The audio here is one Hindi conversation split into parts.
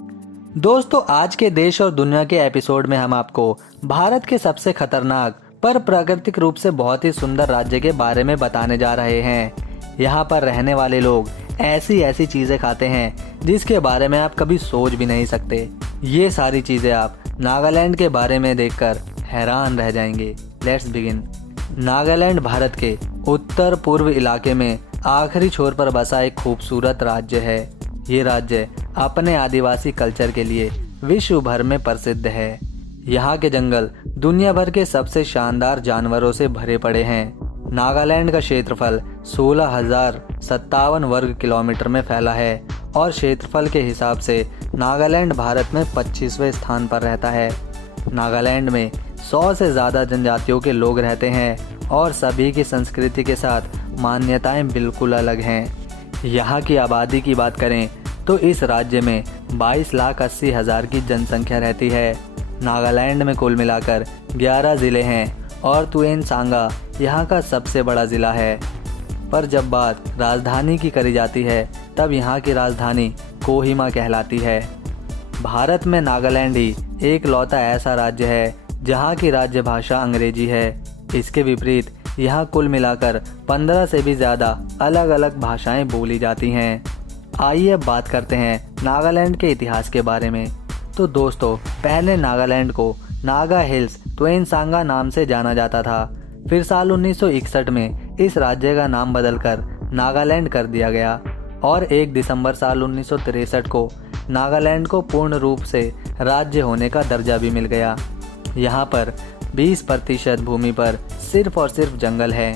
दोस्तों, आज के देश और दुनिया के एपिसोड में हम आपको भारत के सबसे खतरनाक पर प्राकृतिक रूप से बहुत ही सुंदर राज्य के बारे में बताने जा रहे हैं। यहाँ पर रहने वाले लोग ऐसी ऐसी चीजें खाते हैं जिसके बारे में आप कभी सोच भी नहीं सकते। ये सारी चीजें आप नागालैंड के बारे में देखकर हैरान रह जाएंगे। Let's begin. नागालैंड भारत के उत्तर पूर्व इलाके में आखिरी छोर पर बसा एक खूबसूरत राज्य है। ये राज्य अपने आदिवासी कल्चर के लिए विश्व भर में प्रसिद्ध है। यहाँ के जंगल दुनिया भर के सबसे शानदार जानवरों से भरे पड़े हैं। नागालैंड का क्षेत्रफल 16,057 वर्ग किलोमीटर में फैला है और क्षेत्रफल के हिसाब से नागालैंड भारत में 25वें स्थान पर रहता है। नागालैंड में 100 से ज़्यादा जनजातियों के लोग रहते हैं और सभी की संस्कृति के साथ मान्यताएं बिल्कुल अलग हैं। यहाँ की आबादी की बात करें तो इस राज्य में 22,80,000 की जनसंख्या रहती है। नागालैंड में कुल मिलाकर 11 ज़िले हैं और तुएन सांगा यहाँ का सबसे बड़ा ज़िला है। पर जब बात राजधानी की करी जाती है तब यहाँ की राजधानी कोहिमा कहलाती है। भारत में नागालैंड ही एक लौता ऐसा राज्य है जहाँ की राज्य भाषा अंग्रेजी है। इसके विपरीत यहाँ कुल मिलाकर 15 से भी ज़्यादा अलग अलग भाषाएं बोली जाती हैं। आइए अब बात करते हैं नागालैंड के इतिहास के बारे में। तो दोस्तों, पहले नागालैंड को नागा हिल्स तुएन सांगा नाम से जाना जाता था। फिर साल 1961 में इस राज्य का नाम बदलकर नागालैंड कर दिया गया और 1 दिसंबर साल 1963 को नागालैंड को पूर्ण रूप से राज्य होने का दर्जा भी मिल गया। यहाँ पर 20% भूमि पर सिर्फ और सिर्फ जंगल है।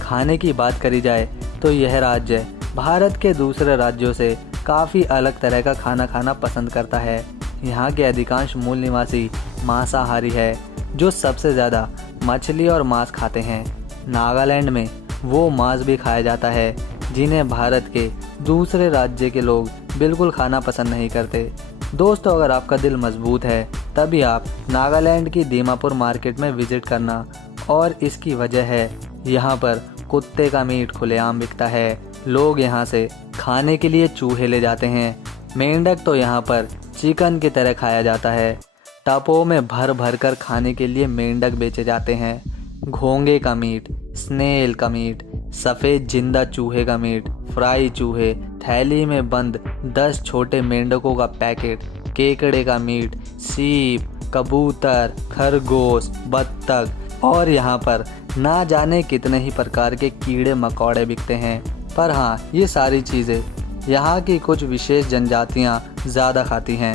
खाने की बात करी जाए तो यह राज्य भारत के दूसरे राज्यों से काफ़ी अलग तरह का खाना खाना पसंद करता है। यहाँ के अधिकांश मूल निवासी मांसाहारी है जो सबसे ज़्यादा मछली और मांस खाते हैं। नागालैंड में वो मांस भी खाया जाता है जिन्हें भारत के दूसरे राज्य के लोग बिल्कुल खाना पसंद नहीं करते। दोस्तों, अगर आपका दिल मजबूत है तभी आप नागालैंड की दीमापुर मार्केट में विजिट करना। और इसकी वजह है यहाँ पर कुत्ते का मीट खुलेआम बिकता है। लोग यहाँ से खाने के लिए चूहे ले जाते हैं। मेंढक तो यहाँ पर चिकन की तरह खाया जाता है। टपों में भर भर कर खाने के लिए मेंढक बेचे जाते हैं। घोंगे का मीट, स्नेल का मीट, सफ़ेद जिंदा चूहे का मीट, फ्राई चूहे, थैली में बंद 10 छोटे मेंढकों का पैकेट, केकड़े का मीट, सीप, कबूतर, खरगोश, बत्तख और यहाँ पर ना जाने कितने ही प्रकार के कीड़े मकोड़े बिकते हैं। पर हाँ, ये सारी चीज़ें यहाँ की कुछ विशेष जनजातियाँ ज़्यादा खाती हैं।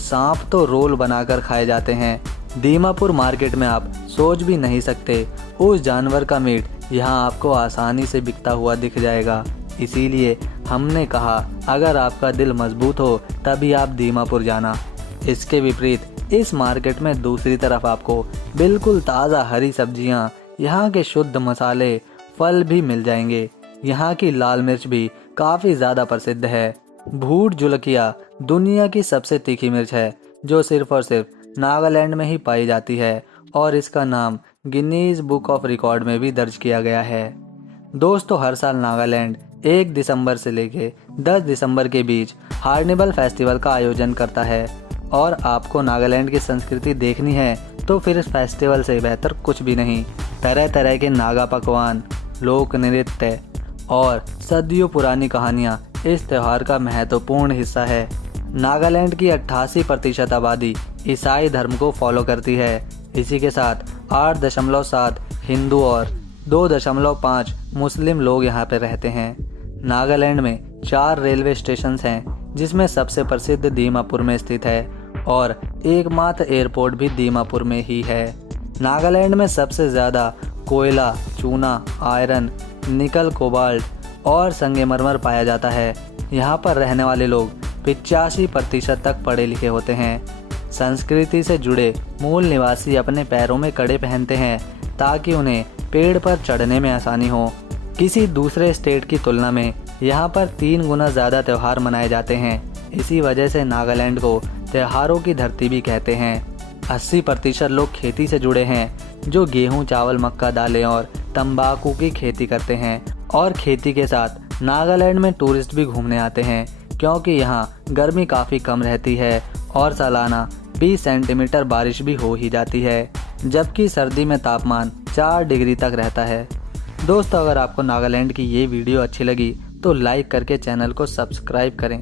सांप तो रोल बनाकर खाए जाते हैं। दीमापुर मार्केट में आप सोच भी नहीं सकते उस जानवर का मीट यहाँ आपको आसानी से बिकता हुआ दिख जाएगा। इसीलिए हमने कहा अगर आपका दिल मजबूत हो तभी आप दीमापुर जाना। इसके विपरीत इस मार्केट में दूसरी तरफ आपको बिल्कुल ताज़ा हरी सब्जियाँ, यहाँ के शुद्ध मसाले, फल भी मिल जाएंगे। यहाँ की लाल मिर्च भी काफ़ी ज़्यादा प्रसिद्ध है। भूट जुलकिया दुनिया की सबसे तीखी मिर्च है जो सिर्फ और सिर्फ नागालैंड में ही पाई जाती है और इसका नाम गिनीज बुक ऑफ रिकॉर्ड में भी दर्ज किया गया है। दोस्तों, हर साल नागालैंड 1 दिसंबर से लेके 10 दिसंबर के बीच हार्निवल फेस्टिवल का आयोजन करता है। और आपको नागालैंड की संस्कृति देखनी है तो फिर इस फेस्टिवल से बेहतर कुछ भी नहीं। तरह तरह के नागा पकवान, लोक नृत्य और सदियों पुरानी कहानियाँ इस त्यौहार का महत्वपूर्ण हिस्सा है। नागालैंड की 88% आबादी ईसाई धर्म को फॉलो करती है। इसी के साथ 8.7 हिंदू और 2.5 मुस्लिम लोग यहाँ पर रहते हैं। नागालैंड में 4 रेलवे स्टेशन हैं जिसमें सबसे प्रसिद्ध दीमापुर में स्थित है और एकमात्र एयरपोर्ट भी दीमापुर में ही है। नागालैंड में सबसे ज़्यादा कोयला, चूना, आयरन, निकल, कोबाल्ट और संगमरमर पाया जाता है। यहाँ पर रहने वाले लोग 85% तक पढ़े लिखे होते हैं। संस्कृति से जुड़े मूल निवासी अपने पैरों में कड़े पहनते हैं ताकि उन्हें पेड़ पर चढ़ने में आसानी हो। किसी दूसरे स्टेट की तुलना में यहाँ पर 3 गुना ज़्यादा त्यौहार मनाए जाते हैं। इसी वजह से नागालैंड को त्योहारों की धरती भी कहते हैं। 80% लोग खेती से जुड़े हैं जो गेहूं, चावल, मक्का, दालें और तंबाकू की खेती करते हैं। और खेती के साथ नागालैंड में टूरिस्ट भी घूमने आते हैं क्योंकि यहाँ गर्मी काफ़ी कम रहती है और सालाना 20 सेंटीमीटर बारिश भी हो ही जाती है, जबकि सर्दी में तापमान 4 डिग्री तक रहता है। दोस्तों, अगर आपको नागालैंड की ये वीडियो अच्छी लगी तो लाइक करके चैनल को सब्सक्राइब करें।